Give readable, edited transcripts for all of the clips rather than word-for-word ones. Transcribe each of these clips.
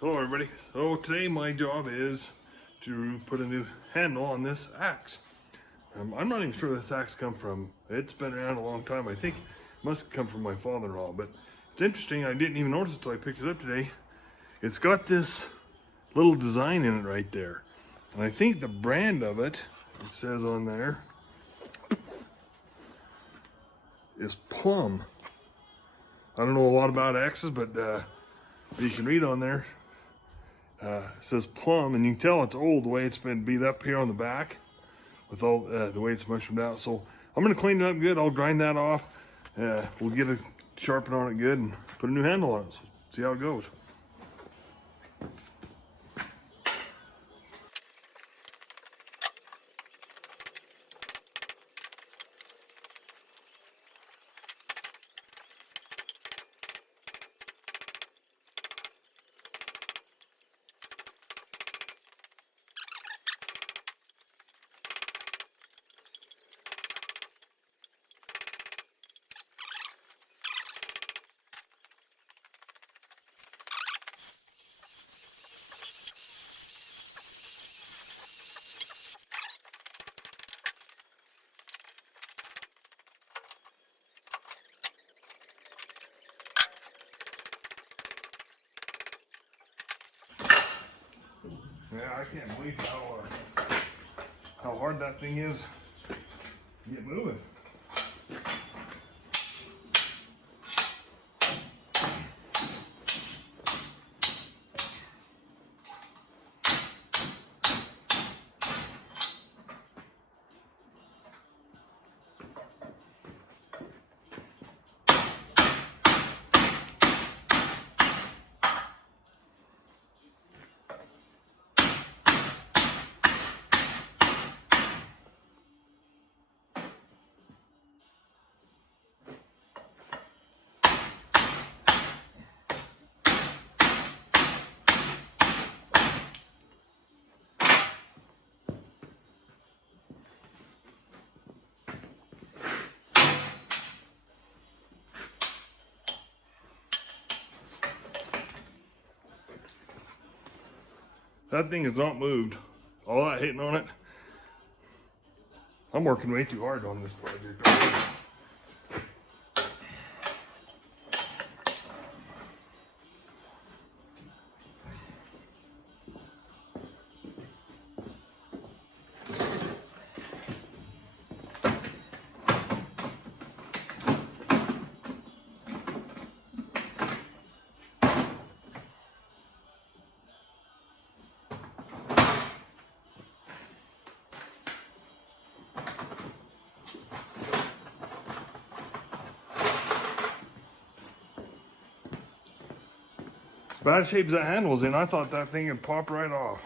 Hello everybody. So today my job is to put a new handle on this axe. I'm not even sure where this axe come from. It's been around a long time. I think it must come from my father-in-law, but it's interesting. I didn't even notice it until I picked it up today. It's got this little design in it right there. And I think the brand of it, it says on there, is Plum. I don't know a lot about axes, but you can read on there. It says Plum, and you can tell it's old the way it's been beat up here on the back with all the way it's mushroomed out. So I'm going to clean it up good. I'll grind that off. We'll get a sharpen on it good and put a new handle on it. So see how it goes. Yeah, I can't believe how hard that thing is to get moving. That thing is not moved. All that hitting on it. I'm working way too hard on this project already. As bad shape as that handle's in, I thought that thing would pop right off.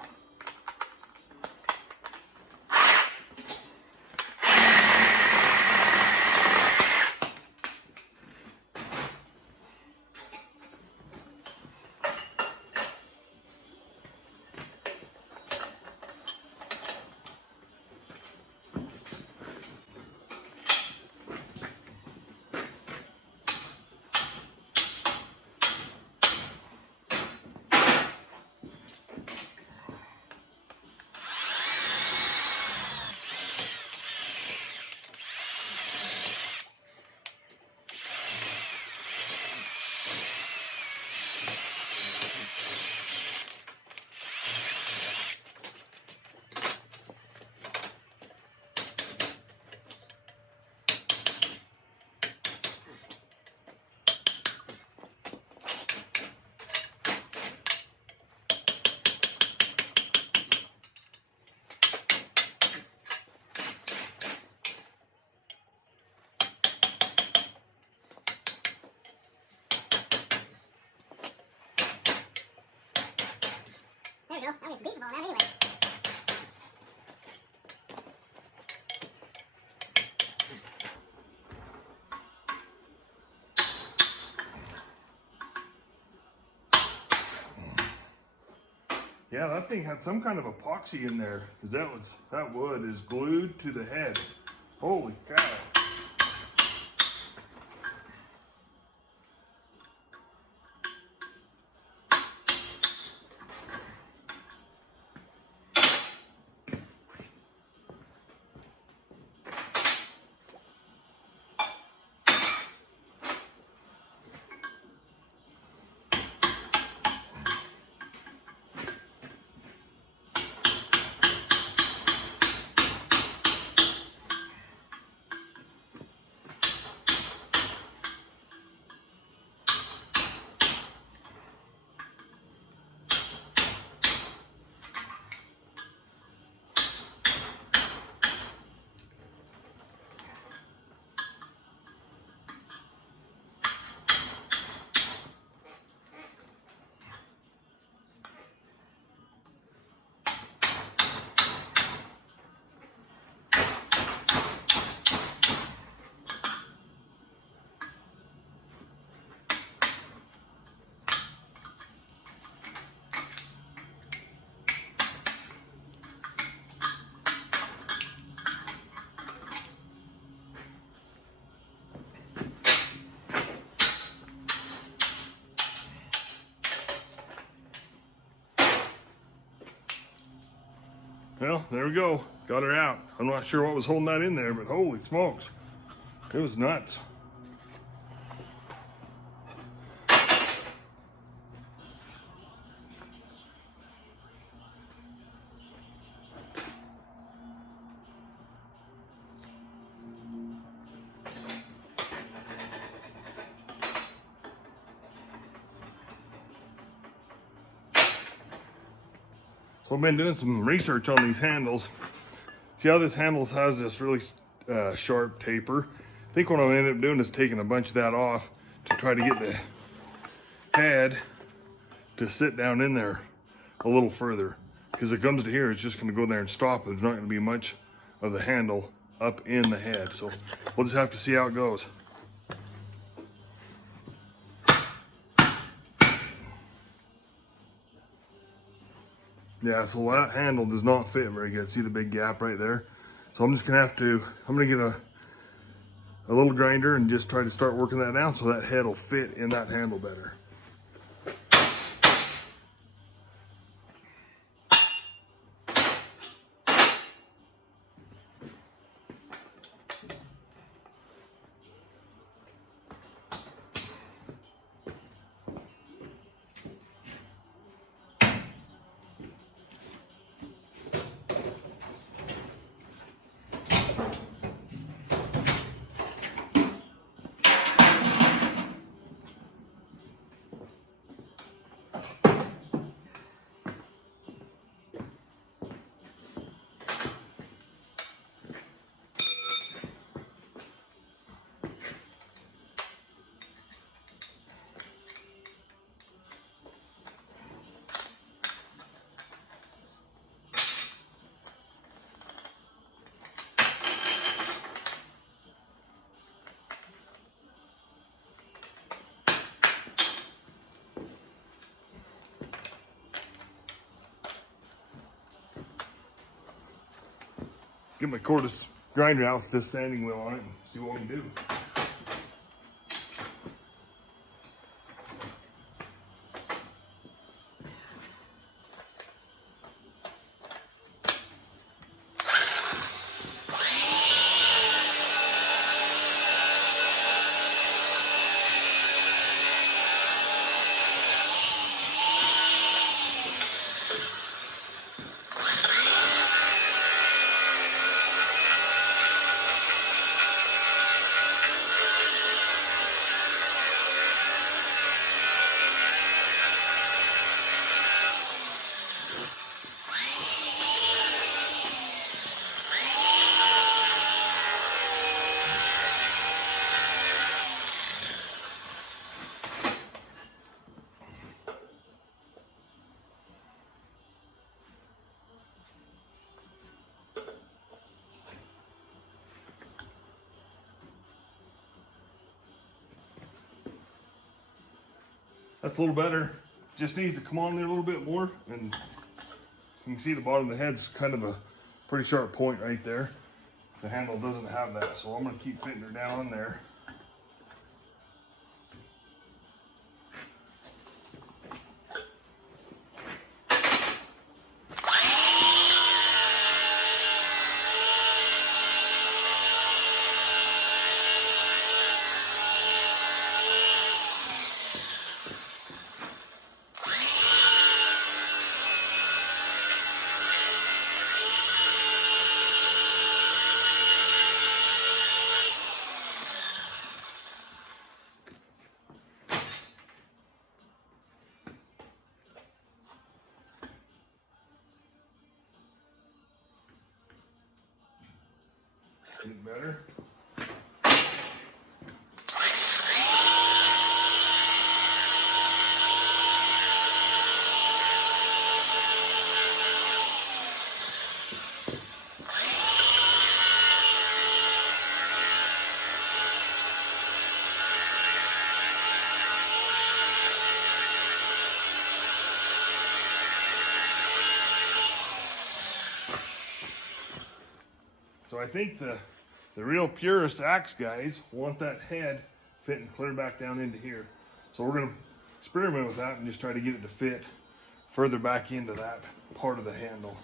There we go. I'll get some pieces of all that anyway. Yeah, that thing had some kind of epoxy in there, because that wood is glued to the head. Holy cow. Well, there we go. Got her out. I'm not sure what was holding that in there, but holy smokes. It was nuts. So I've been doing some research on these handles. See how this handle has this really sharp taper? I think what I'm gonna end up doing is taking a bunch of that off to try to get the head to sit down in there a little further. Because it comes to here, it's just gonna go there and stop. There's not gonna be much of the handle up in the head. So we'll just have to see how it goes. Yeah, so that handle does not fit very good. See the big gap right there? So I'm just gonna get a little grinder and just try to start working that down so that head will fit in that handle better. Get my cordless grinder out with this sanding wheel on it and see what we can do. That's a little better. Just needs to come on there a little bit more, and you can see the bottom of the head's kind of a pretty sharp point right there. The handle doesn't have that, so I'm gonna keep fitting her down in there. Get better. So I think the real purist axe guys want that head fitting clear back down into here. So we're gonna experiment with that and just try to get it to fit further back into that part of the handle.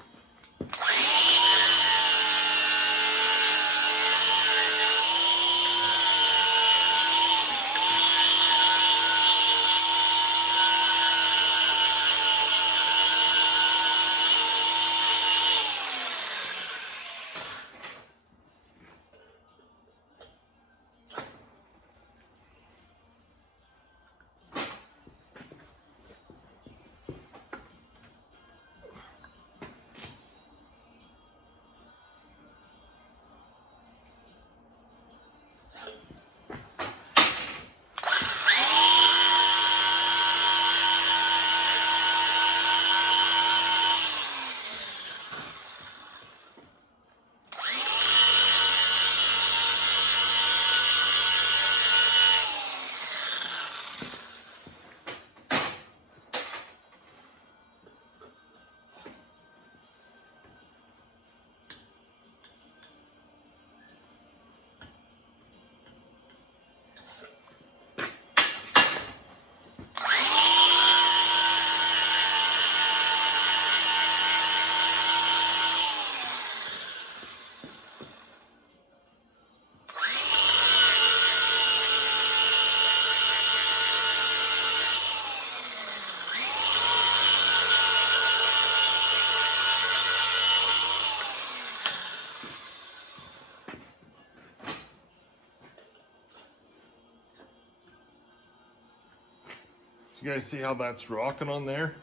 You guys see how that's rocking on there?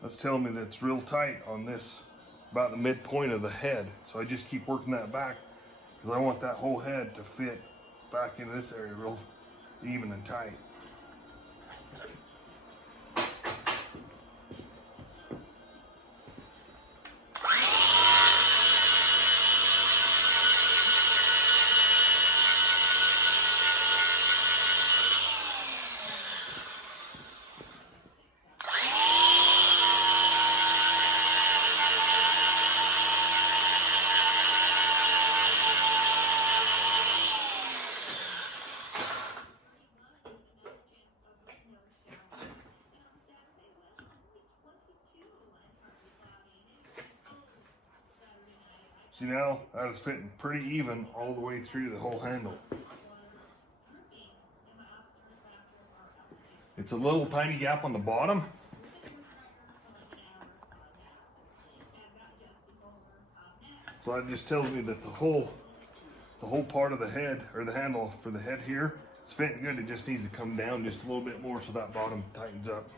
That's telling me that it's real tight on this, about the midpoint of the head. So I just keep working that back because I want that whole head to fit back into this area real even and tight. See now, that is fitting pretty even all the way through the whole handle. It's a little tiny gap on the bottom. So that just tells me that the whole part of the head, or the handle for the head here, is fitting good. It just needs to come down just a little bit more so that bottom tightens up.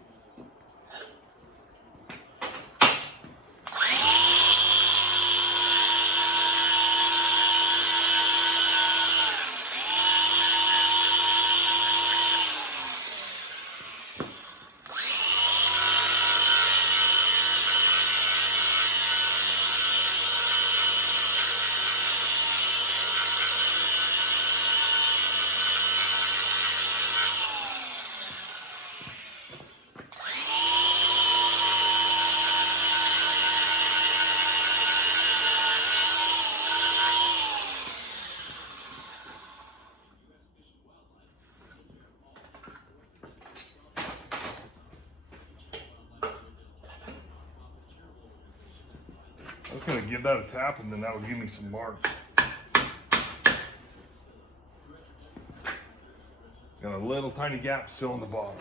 I was going to give that a tap and then that would give me some marks. Got a little tiny gap still on the bottom.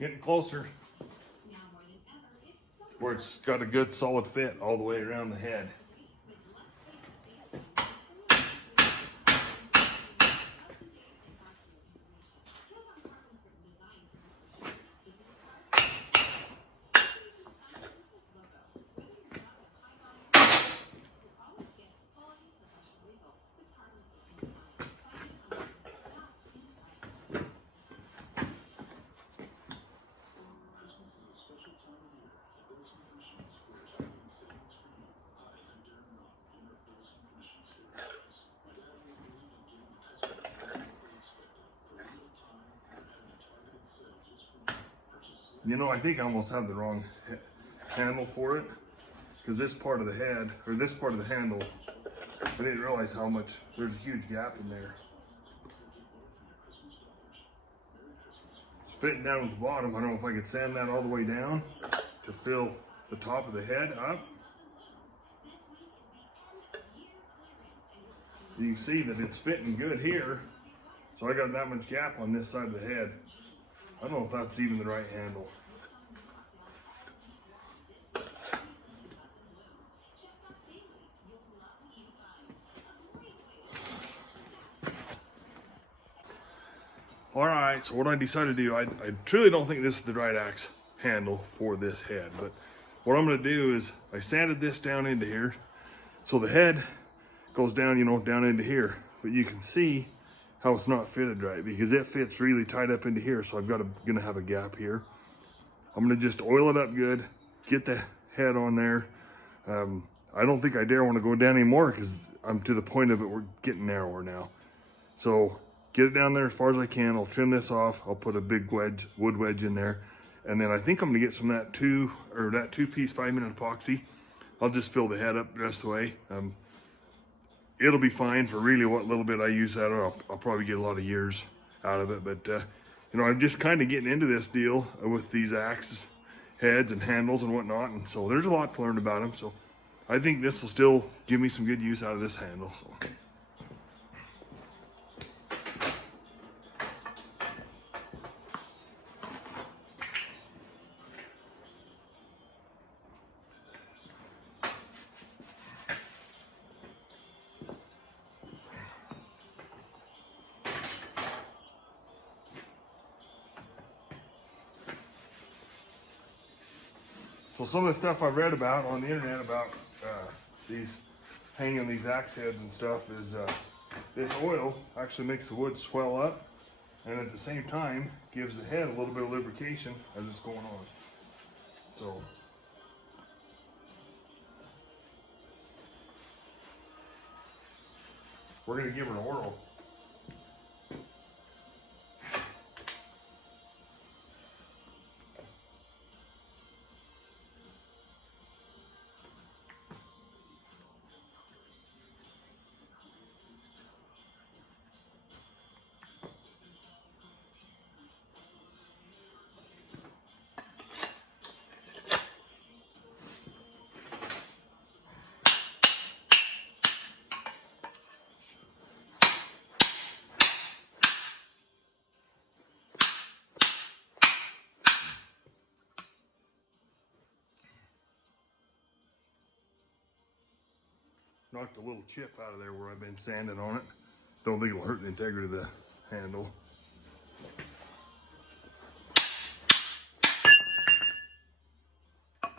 Getting closer, where it's got a good solid fit all the way around the head. You know, I think I almost have the wrong handle for it, because this part of the head, or this part of the handle, I didn't realize how much, there's a huge gap in there. It's fitting down at the bottom. I don't know if I could sand that all the way down to fill the top of the head up. You can see that it's fitting good here. So I got that much gap on this side of the head. I don't know if that's even the right handle. All right, so what I decided to do, I truly don't think this is the right axe handle for this head, but what I'm gonna do is I sanded this down into here. So the head goes down, you know, down into here, but you can see how it's not fitted right because it fits really tight up into here. So gonna have a gap here. I'm gonna just oil it up good, get the head on there. I don't think I dare want to go down anymore because I'm to the point of it, we're getting narrower now. So get it down there as far as I can. I'll trim this off. I'll put a big wood wedge in there. And then I think I'm gonna get some of that two-piece 5-minute epoxy. I'll just fill the head up the rest of the way. It'll be fine for really what little bit I use out of it. I'll probably get a lot of years out of it, but you know, I'm just kind of getting into this deal with these axe heads and handles and whatnot, and so there's a lot to learn about them. So I think this will still give me some good use out of this handle. So some of the stuff I've read about on the internet about these hanging these axe heads and stuff is this oil actually makes the wood swell up, and at the same time gives the head a little bit of lubrication as it's going on. So we're going to give her a whirl. Knocked a little chip out of there where I've been sanding on it. Don't think it'll hurt the integrity of the handle.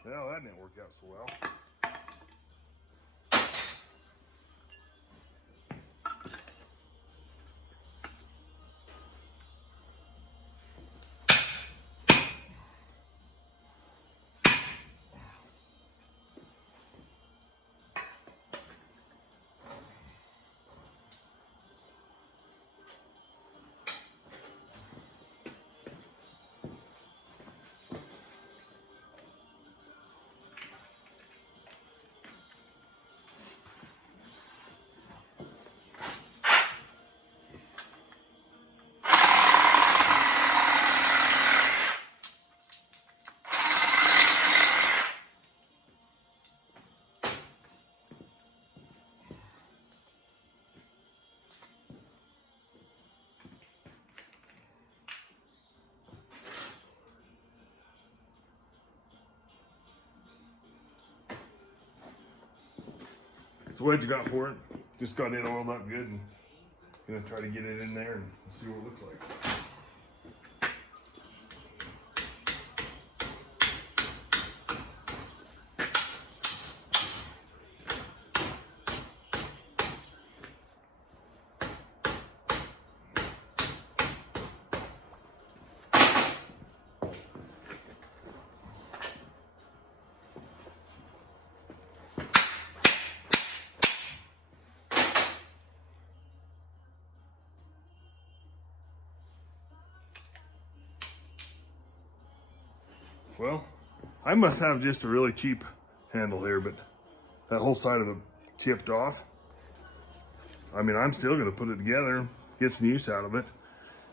Well, that didn't work out so well. It's the wedge you got for it. Just got it oiled up good and gonna try to get it in there and see what it looks like. Well, I must have just a really cheap handle here, but that whole side of it chipped off. I mean, I'm still gonna put it together, get some use out of it.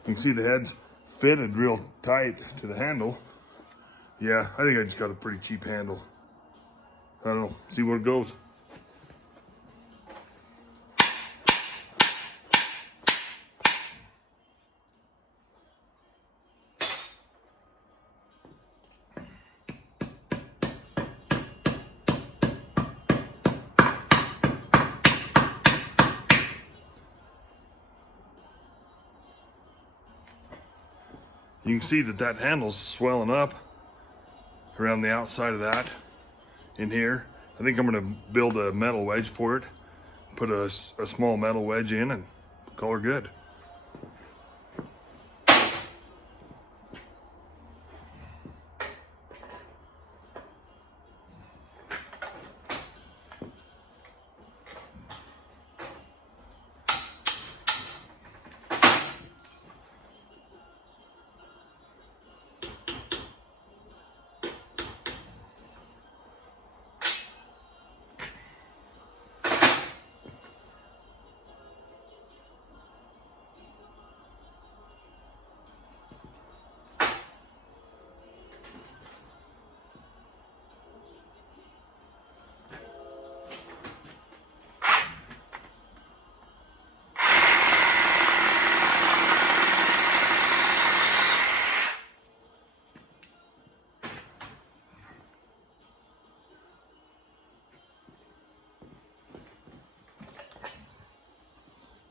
You can see the head's fitted real tight to the handle. Yeah, I think I just got a pretty cheap handle. I don't know, see where it goes. You can see that that handle's swelling up around the outside of that in here. I think I'm gonna build a metal wedge for it, put a small metal wedge in and call her good.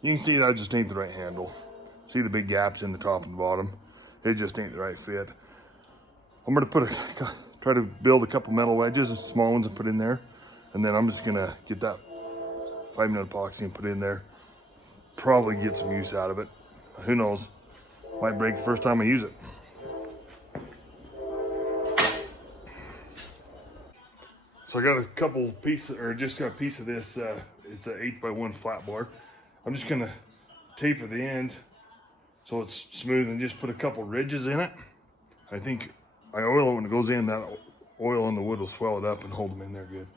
You can see that just ain't the right handle. See the big gaps in the top and the bottom? It just ain't the right fit. I'm gonna try to build a couple metal wedges, small ones, and put in there. And then I'm just gonna get that 5-minute epoxy and put in there. Probably get some use out of it. Who knows? Might break the first time I use it. So I got a couple pieces, or just got a piece of this. It's an 8x1 flat bar. I'm just gonna taper the ends so it's smooth and just put a couple ridges in it. I think I oil it when it goes in. That oil on the wood will swell it up and hold them in there good.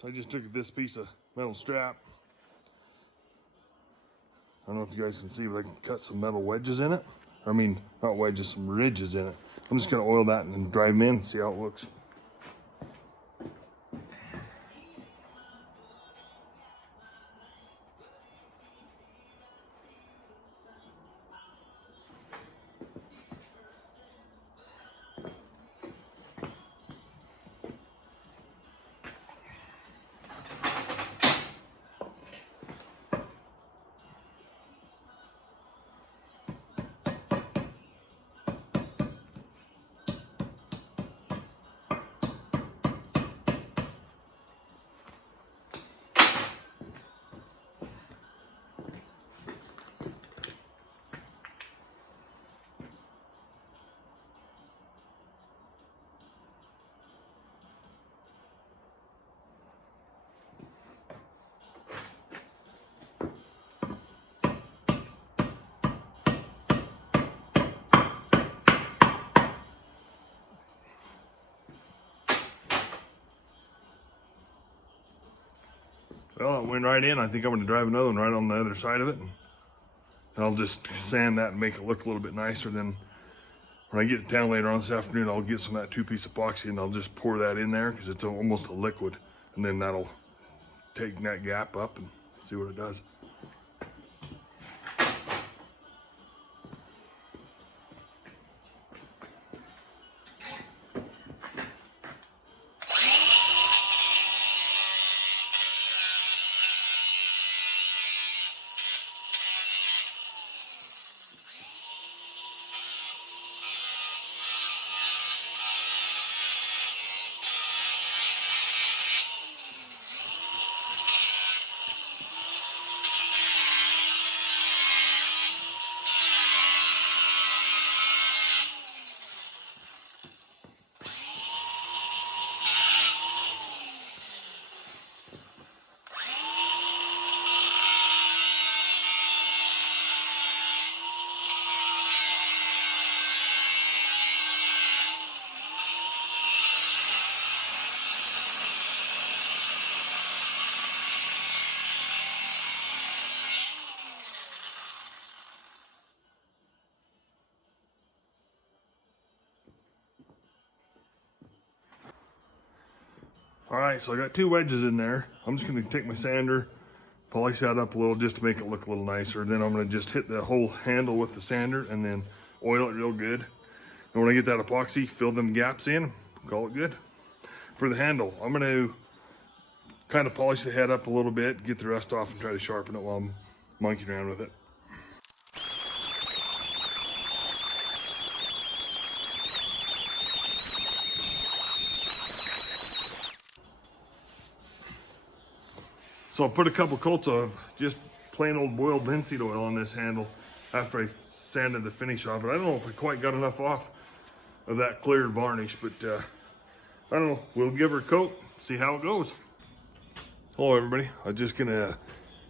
So I just took this piece of metal strap. I don't know if you guys can see, but I can cut some metal wedges in it. I mean, not wedges, some ridges in it. I'm just gonna oil that and then drive them in and see how it looks. Well, it went right in. I think I'm gonna drive another one right on the other side of it. And I'll just sand that and make it look a little bit nicer. Then when I get to town later on this afternoon, I'll get some of that 2-piece epoxy and I'll just pour that in there because it's almost a liquid. And then that'll take that gap up and see what it does. All right, so I got 2 wedges in there. I'm just gonna take my sander, polish that up a little just to make it look a little nicer. Then I'm gonna just hit the whole handle with the sander and then oil it real good. And when I get that epoxy, fill them gaps in, call it good. For the handle, I'm gonna kind of polish the head up a little bit, get the rust off, and try to sharpen it while I'm monkeying around with it. So I put a couple coats of just plain old boiled linseed oil on this handle after I sanded the finish off. But I don't know if I quite got enough off of that clear varnish, but I don't know. We'll give her a coat, see how it goes. Hello everybody. I'm just gonna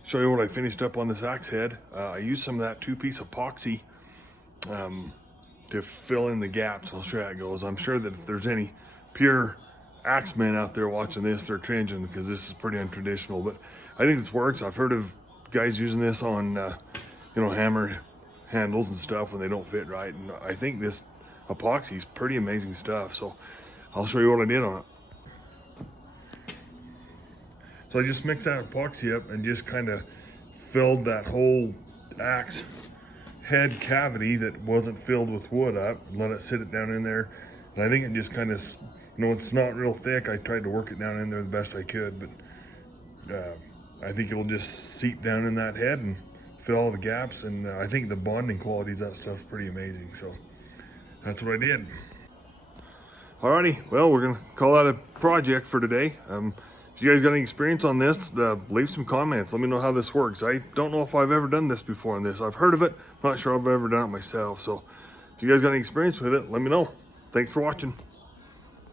show you what I finished up on this axe head. I used some of that 2-piece epoxy to fill in the gaps. I'll show you how it goes. I'm sure that if there's any pure axemen out there watching this, they're cringing because this is pretty untraditional, but I think this works. I've heard of guys using this on you know, hammer handles and stuff when they don't fit right, and I think this epoxy is pretty amazing stuff. So I'll show you what I did on it. So I just mixed that epoxy up and just kind of filled that whole axe head cavity that wasn't filled with wood up and let it sit it down in there. And I think it just kind of, you know, it's not real thick. I tried to work it down in there the best I could, but I think it'll just seep down in that head and fill all the gaps. And I think the bonding qualities of that stuff's pretty amazing. So that's what I did. Alrighty, well, we're gonna call that a project for today. If you guys got any experience on this, leave some comments. Let me know how this works. I don't know if I've ever done this before on this. I've heard of it, not sure I've ever done it myself. So if you guys got any experience with it, let me know. Thanks for watching.